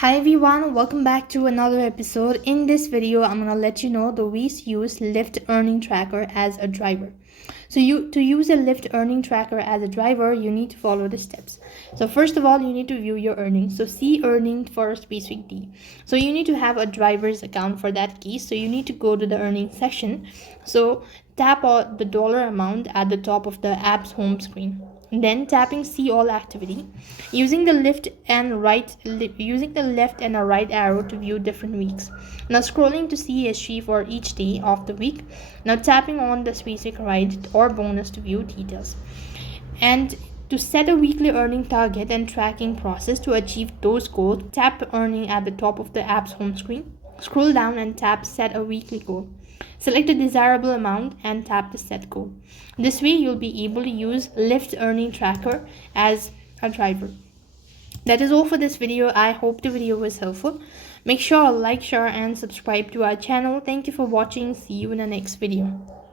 Hi everyone, welcome back to another episode. In this video, I'm gonna let you know the ways to use Lyft Earning Tracker as a driver. To use a Lyft Earning Tracker as a driver, you need to follow the steps. So first of all, you need to view your earnings. So see earnings for a specific day. So you need to have a driver's account for that case. So you need to go to the earnings section. So tap on the dollar amount at the top of the app's home screen. Then tapping see all activity, using the left and a right arrow to view different weeks. Now scrolling to see history for each day of the week. Now tapping on the specific right or bonus to view details. And to set a weekly earning target and tracking process to achieve those goals, tap earning at the top of the app's home screen. Scroll down and tap set a weekly goal. Select a desirable amount and tap the set goal. This way you'll be able to use Lyft Earning Tracker as a driver. That is all for this video. I hope the video was helpful. Make sure to like, share and subscribe to our channel. Thank you for watching. See you in the next video.